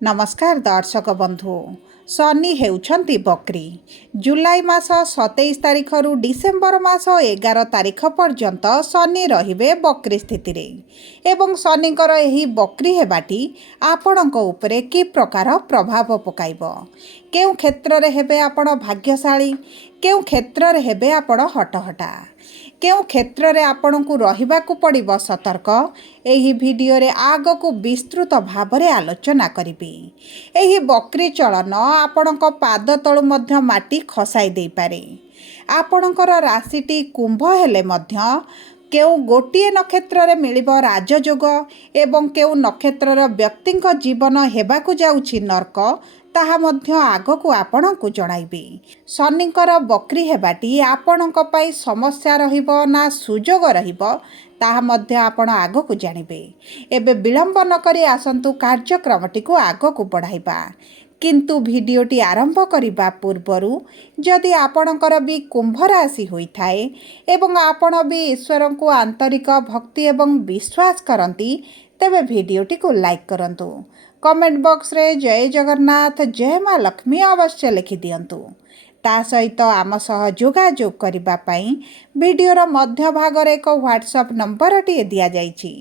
नमस्कार दर्शक बंधु। शनि हेउछंती बकरी। जुलाई मास 27 तारिख रु डिसेम्बर मास 11 तारिख पर्यंत शनि रहिबे बकरी स्थिति रे एवं शनिकर एही बकरी हेबाटी आपणक उपरे कि प्रकार प्रभाव पकाइबो। केउ क्षेत्र रे हेबे आपण भाग्यशाली, केउ क्षेत्र रे हेबे आपण हटहटा, केउ क्षेत्र रे आपणकु रहिबाकु पड़िबो सतर्क। एही वीडियो रे आगकु विस्तृत भाबरे आलोचना करिबी। एही बकरी चलन आपणक पाद तळु मध्य माटी खसाई देई पारे। आपणकर राशिटी कुंभ हेले मध्य केउ गोटिए नक्षत्र रे मिलिबो राजयोग एवं केउ नक्षत्रर व्यक्तिंक जीवन हेबाकु जाउछि नरक, ताहा मध्य आगकु आपणकु जणाइबी। शनिकर बकरी हेबाटी आपणक पई समस्या रहिबो ना सुजोग रहिबो, ताहा मध्य आपण आगकु जानिबे। एबे विलंब न करी आसंतु कार्यक्रमटी को आगकु बढ़ाइबा। किंतु वीडियोटी आरंभ करिबा पूर्वरु जदि आपणकर भी कुंभ राशि होइथाए एवं आपण भी ईश्वर को आंतरिक भक्ति एवं विश्वास करंती, तेबे वीडियोटी को लाइक करंतु। कमेंट बॉक्स रे जय जगन्नाथ जय मां लक्ष्मी अवश्य लिखि दियंतु। ता सहित आम सह जोगाजोग करिबा पई वीडियोर मध्य भागर एक व्हाट्सएप नंबर टी दिया जाइछि।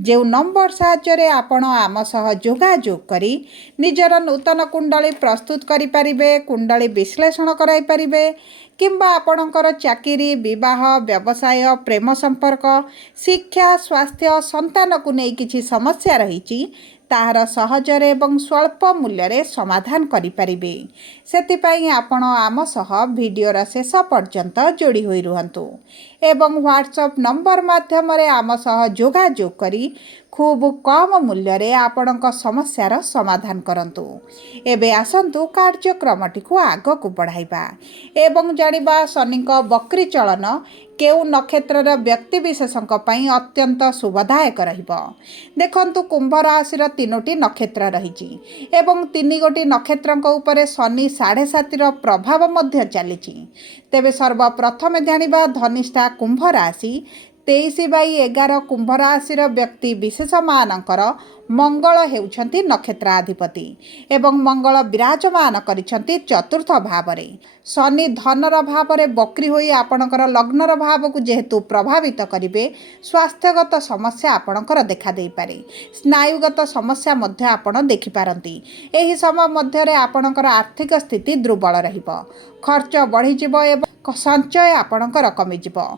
जो नंबर साहाय्य आपण आम सह जोगाजोग करी निजर नूतन कुंडली प्रस्तुत करि परिबे, कुंडली विश्लेषण कराई परिबे, किंबा आपणकर चाकरी, विवाह, व्यवसाय, प्रेम संपर्क, शिक्षा, स्वास्थ्य, संतान को नहीं किछि समस्या रही ताहार सहजरे एवं स्वल्प मूल्य समाधान करिपारिबे। सेतिपई आपण आम सह वीडियोर शेष पर्यंत जोड़ी होई रुहंतु एवं व्हाट्सएप नंबर माध्यम आम सह जोगाजोग करी खूब कम मूल्य रे आपणक समस्यार समाधान करंतु। एबे आसंतु कार्यक्रमटी को आगकु बढ़ाइबा एवं जानिबा शनिक बकरी चलन केउ नक्षत्रर व्यक्ति विशेषक पई अत्यंत शुभदायक रहिबो। देखंतु कुंभ राशि तीनोटी नक्षत्र रहिछि एवं तीन गोटी नक्षत्रक उपरे शनि 7.5 प्रभाव मध्य चलिछि। तेबे सर्वप्रथमे जानिबा धनिष्ठा कुंभ राशि 23/11 कुंभ राशि व्यक्ति विशेष मानकर मंगल हेउछंती नक्षत्राधिपति एवं मंगल विराजमान करिछंती चतुर्थ भावरे। शनि धनर भावरे बकरी होई आपणकर लग्नर भाव को जेहेतु प्रभावित करिवे, स्वास्थ्यगत समस्या आपणकर देखा देई पारे, स्नायुगत समस्या मध्य आपण देखि पारंती। एही समय मध्य रे आपणकर आर्थिक स्थिति दुर्बल रहिबो, खर्च बढ़ी जिवो एवं संचय आपणकर कमी जिवो।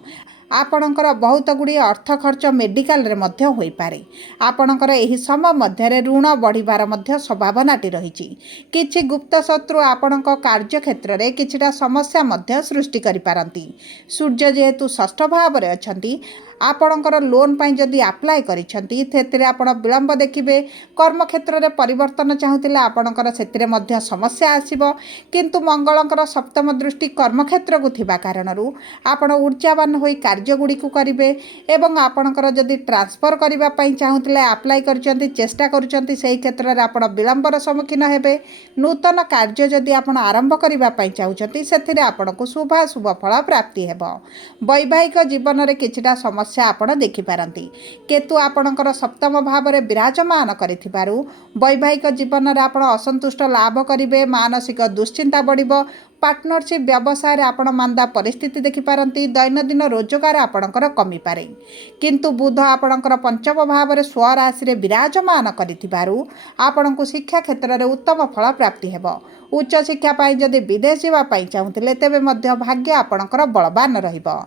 आपणकर बहुत गुड़िए अर्थ खर्च मेडिकल रे मध्य होई पारे। आपणकर एही समय मध्य रे ऋण बढ़िबार मध्य संभावनाटी रहिछि। किछि गुप्त शत्रु आपणक कार्य क्षेत्र रे किछिटा समस्या मध्य सृष्टि करि पारंती। सूर्य जेहेतु षष्ठ भाव रे अछंती, आपणकर लोन पई जदि अप्लाई करिसंती तेतिरे आपण विलंब देखिबे। कर्म क्षेत्र रे परिवर्तन चाहुतिले आपणकर सेतिरे मध्य समस्या आसीबो, किंतु मंगलकर सप्तम दृष्टि कर्म क्षेत्र को थिबा कारणरू आपण ऊर्जावान होई कार्य गुडी को करिवे एवं आपणकर जदि ट्रांसफर करिबा पई चाहुतिले अप्लाई करिसंती, चेष्टा करिसंती, सेही क्षेत्र रे आपण विलंबर सम्मुखीन हेबे। नूतन कार्य जदि आपण आरंभ करिबा पई चाहुचंती सेथिरे आपणको शुभ फल प्राप्ति हेबो। वैवाहिक जीवन रे किछिटा समस्या आपण देखि पारंती। केतु आपणकर सप्तम भाव रे विराजमान करिथिबारु वैवाहिक जीवन रे आपण असंतुष्ट लाभ करिवे, मानसिक दुश्चिंता बढ़िबो, पार्टनरशिप व्यवसाय आपण मांदा परिस्थिति देखि पारंती, दैनंदिन रोजगार आपणकर कमी पारे। किंतु बुध आपणकर पंचम भाव रे स्वराशि रे विराजमान करिथिबारु आपणको शिक्षा क्षेत्र रे उत्तम फल प्राप्ति हेबो। उच्च शिक्षा पाई जदि विदेश जावा पाई चाहुतिले तेबे मध्य भाग्य आपणकर बलवान रहिबो।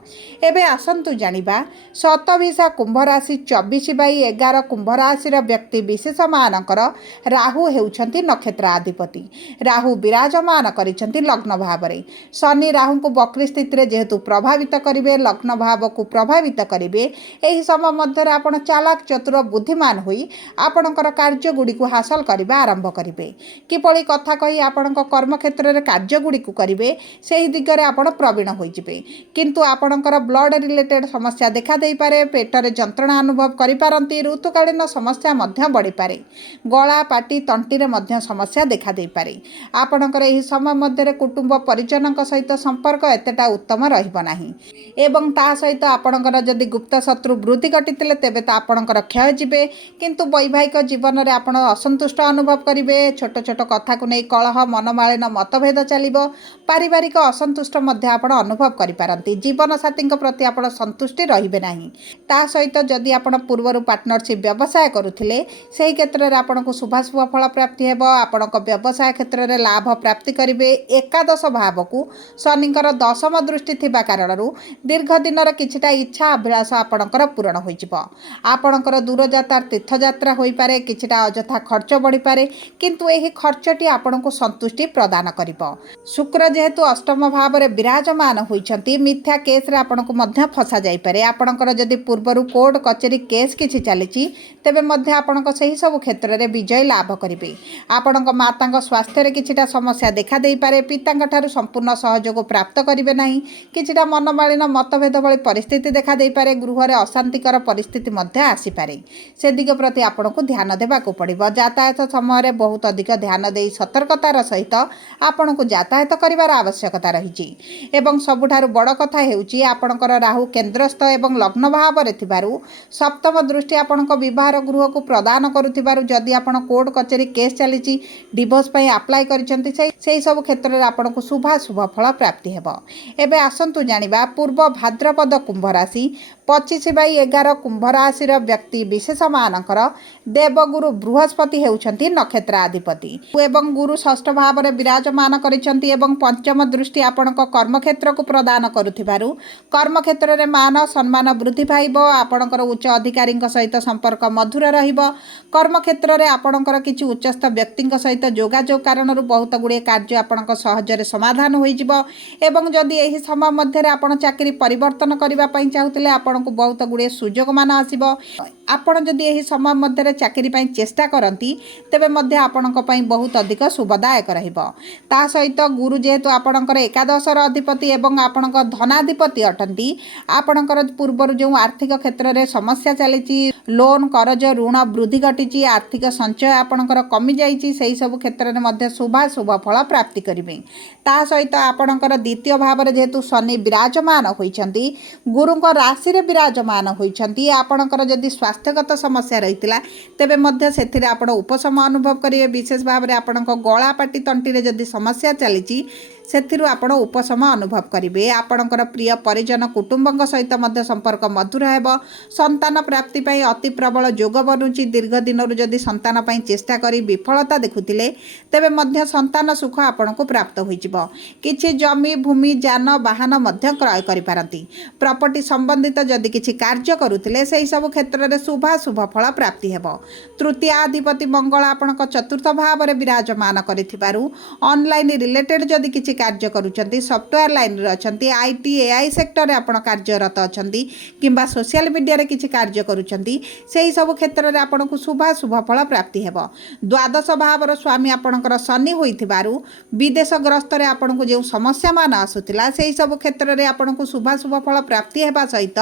एबे आसंतु जानिबा शतभिषा कुंभ राशि 24/11 कुंभ राशि रे व्यक्ति विशेष मानकर राहु हेउछंती नक्षत्राधिपति। राहु विराजमान करिसंती लग्न भाव रे। शनि राहु को बकरी स्थिति रे जेहेतु प्रभावित करिवे, लग्न भाव को प्रभावित करिवे, एही समय मध्य रे आपण चालाक चतुर बुद्धिमान होई आपणकर कार्य गुडी को हासिल करिबा आरंभ करिवे। किपरि कथा कहि आपण कर्म क्षेत्र रे कार्य गुडी को करिवे, सेही दिगरे आपण प्रवीण होई जिवे। किंतु आपणकर ब्लड रिलेटेड समस्या देखा देई पारे, पेटरे जंत्रणा अनुभव करि पारंती, ऋतुकालीन समस्या मध्य बढ़ी पारे, गला पाटी तंटी रे मध्य समस्या देखा देई पारे। आपणकर एही समय मध्य रे कुटुंब परिजनक सहित संपर्क एतेटा उत्तम रहिबो नाही एवं ता सहित आपणकर जदि गुप्त शत्रु वृद्धि घटिथिले तेबे तो आपणकर क्षय जिबे किंतु वैवाहिक जीवन रे आपण असंतुष्ट अनुभव करिवे। छोट छोट कथा को नै कलह मनमालिन मतभेद चलिबो। पारिवारिक असंतुष्ट मध्य आपण अनुभव करि पारंती। जीवन साथी प्रति आपण संतुष्टि रहिबे नाही। ता सहित जदि आपण पूर्वरु पार्टनरशिप व्यवसाय करुथिले सेही क्षेत्र रे आपणको शुभाशुभ फल प्राप्ति हेबो। आपणको व्यवसाय क्षेत्र रे लाभ प्राप्ति करिवे। एकादश भाव को शनिकर दशम दृष्टि थिबा कारणरू दीर्घ दिन रे किछटा इच्छा अभिलाष आपणकर पूर्ण होई जिवो। आपणकर दूर यात्रा तीर्थ यात्रा होई पारे, किछटा अजथा खर्च बढ़ी पारे किंतु एही खर्चटी आपणको संतुष्टि प्रदान करिवो। शुक्र जेहेतु अष्टम भाव रे विराजमान होइछंती मिथ्या केस रे आपणको मध्य फसा जाई पारे। आपणकर जदि पूर्वरु कोर्ट कचेरी केस किछि चलिछि तेबे मध्य आपणको सही सब क्षेत्र रे विजय लाभ करिवे। आपणको मातांक स्वास्थ्य रे किछटा समस्या देखा देई पारे। पितांक ठारू संपूर्ण सहयोग प्राप्त करिवे नाही। किछटा मनमालिन मतभेद भली परिस्थिति देखा देई पारे। गृह रे अशांतिकर परिस्थिति मध्य आसी पारे। से दिग प्रति आपणको ध्यान देबाको पड़िबो। यातायात समय रे बहुत अधिक ध्यान देई सतर्कतार सहित आपणको यातायात करिवार आवश्यकता रहिछि। एवं सबुठारु बड़ कथा हेउछि आपणकर राहु केन्द्रस्थ एवं लग्न भाव रे थिबारु सप्तम दृष्टि आपणको विवाह गृह को प्रदान करुथिबारु जदि आपण कोर्ट कचेरी केस चलिछि डिवोर्स पई अप्लाई करिसंती सेही सब क्षेत्र रे आपणको शुभ फल प्राप्ति हेबो। एबे आसंतु जानिबा पूर्व भाद्रपद कुंभ राशि 25/11 कुंभ राशि व्यक्ति विशेष मानकर देवगुरु बृहस्पति हेउछंती नक्षत्राधिपति एवं गुरु षष्ठ भाव रे विराजमान करिसंती एवं पंचम दृष्टि आपणको कर्म क्षेत्र को प्रदान करुथिबारु कर्म क्षेत्र रे मान सम्मान वृद्धि पाइबो। आपणकर उच्च अधिकारी सहित संपर्क मधुर रहिबो। कर्म क्षेत्र रे आपणकर किछि उच्चस्थ व्यक्ति सहित जोगाजोग कारणरू बहुत गुड़े कार्य आपणक सहजरे समाधान होई जिवो। एवं जदि एही समय मध्य रे आपण चाकरी परिवर्तन करिबा पई चाहुतिले आपणको बहुत गुड़े सुजोग मान आसीबो। आपण जदि एही समय मध्य रे चाकरी पई चेष्टा करंती तेबे मध्य आपणक पई बहुत अधिक शुभदायक रहिबो। ता सहित गुरु जेहेतु आपणकर एकादश अधिपति एवं आपणक धनाधिपति अटंती आपणकर पूर्वर जो आर्थिक क्षेत्र रे समस्या चलिछि लोन करज ऋण वृद्धि घटिछि आर्थिक संचय आपणकर कमी जाइछि सेही सब क्षेत्र रे मध्य शुभ फल प्राप्ति करिवे। ता सहित आपणकर द्वितीय भाव रे जेहेतु शनि विराजमान होइछंती गुरुଙ୍କ राशि रे विराजमान होइछंती आपणकर जदि स्वास्थ्यगत समस्या रहितिला तेबे मध्य सेथिरे आपण उपशम अनुभव करिवे। विशेष भाव रे आपणक गळा पाटी तंटी रे जदि समस्या चलिछि सेथिरु आपण उपशम अनुभव करिवे। आपणकर प्रिय परिजन कुटुंबक सहित मध्य संपर्क मधुर हेबो। संतान प्राप्ति पई अति प्रबल योग बनुछि। दीर्घ दिनरु जदि संतान पई चेष्टा करी विफलता देखुथिले तेबे मध्य संतान सुख आपणको प्राप्त होइजिवो। किछि जमी भूमि जान वाहन मध्य क्रय करि पारंती। प्रॉपर्टी संबंधित जदि किछि कार्य करुथिले सेही सब क्षेत्र रे शुभ फल प्राप्ति हेबो। तृतीय अधिपति मंगल आपणक चतुर्थ भाव रे विराजमान करिथिबारु ऑनलाइन रिलेटेड जदि किछि कार्य करूछंती सॉफ्टवेयर लाइन रे अछंती आईटी एआई सेक्टर रे आपण कार्यरत अछंती किंबा सोशल मीडिया रे किछि कार्य करूछंती सेही सब क्षेत्र रे आपणको शुभ फल प्राप्ति हेबो। द्वादश भाव रो स्वामी आपणकर शनि होइथिबारु विदेश ग्रस्त रे आपणको जे समस्या मान आसुतिला सेही सब क्षेत्र रे आपणको शुभ फल प्राप्ति हेबा सहित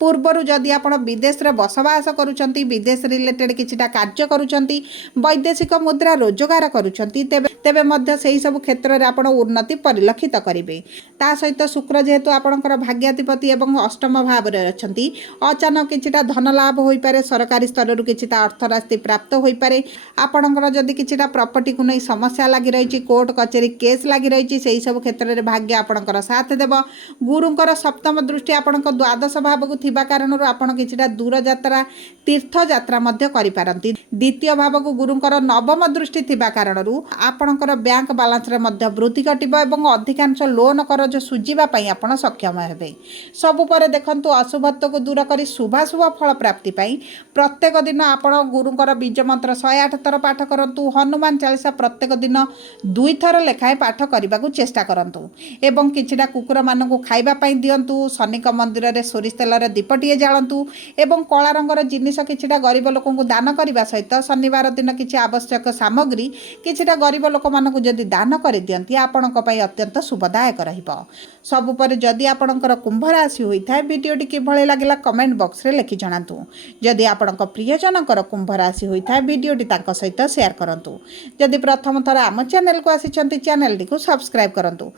पूर्वरु जदि आपण विदेश रे बसवास करूछंती विदेश रिलेटेड किछिटा कार्य करूछंती वैदेशिक मुद्रा रोजगार करूछंती तेबे मध्य सेही सब क्षेत्र रे आपण उन्नति परिलक्षित करिवे। ता सहित शुक्र जेहेतु आपणकर भाग्याधिपति एवं अष्टम भाव रे अछंती अचानक किछिटा धन लाभ होई पारे। सरकारी स्तर रु किछिटा अर्थ राशि प्राप्त होई पारे। आपणकर जदि किछिटा प्रॉपर्टी को नै समस्या लागि रहिछि कोर्ट कचेरी केस लागि रहिछि सेही सब क्षेत्र रे भाग्य आपणकर साथ देबो। गुरुଙ୍କର सप्तम दृष्टि आपणक द्वादश भाव को थिबा कारणरू आपण किछिटा दूर यात्रा तीर्थ यात्रा मध्य करि पारंती। द्वितीय भाव को गुरुଙ୍କର नवम दृष्टि थिबा कारणरू आपणकर बैंक बैलेंस रे मध्य वृद्धि घटिबो एवं अधिकांश लोन करज सुझिबा पई आपण सक्षम हेबे। सबु पर देखंतु अशुभत्व को दूर करी शुभ फल प्राप्ति पई प्रत्येक दिन आपण गुरुଙ୍କର बीज मंत्र 108 थर पाठ करंतु। हनुमान चालीसा प्रत्येक दिन 2 थर लेखाए पाठ करने को चेष्टा करंतु एवं किछिटा कुकुर मानकु खाइबा पई दियंतु। शनिक मंदिर रे सोरिष तेलर दीपटिए जालंतु एवं कला रंगर जिनिस किछिटा गरीब लोकंकु दान करबा सहित शनिवार दिन किछि आवश्यक सामग्री किछिटा गरीब लोक मानकु जदि दान कर दियंती आपणक पई अत्यंत शुभदायक रहिबो। सबु पर जदि आपणकर कुंभ राशि होइथाय वीडियोटी किभଳି लागिला कमेंट बॉक्स रे लिखि जणांतु। जदि आपणक प्रियजनकर कुंभ राशि होइथाय वीडियोटी तांको सहित शेयर करंतु। जदि प्रथम थर आम चैनल को आसिचंती चैनल टी को सब्सक्राइब करंतु।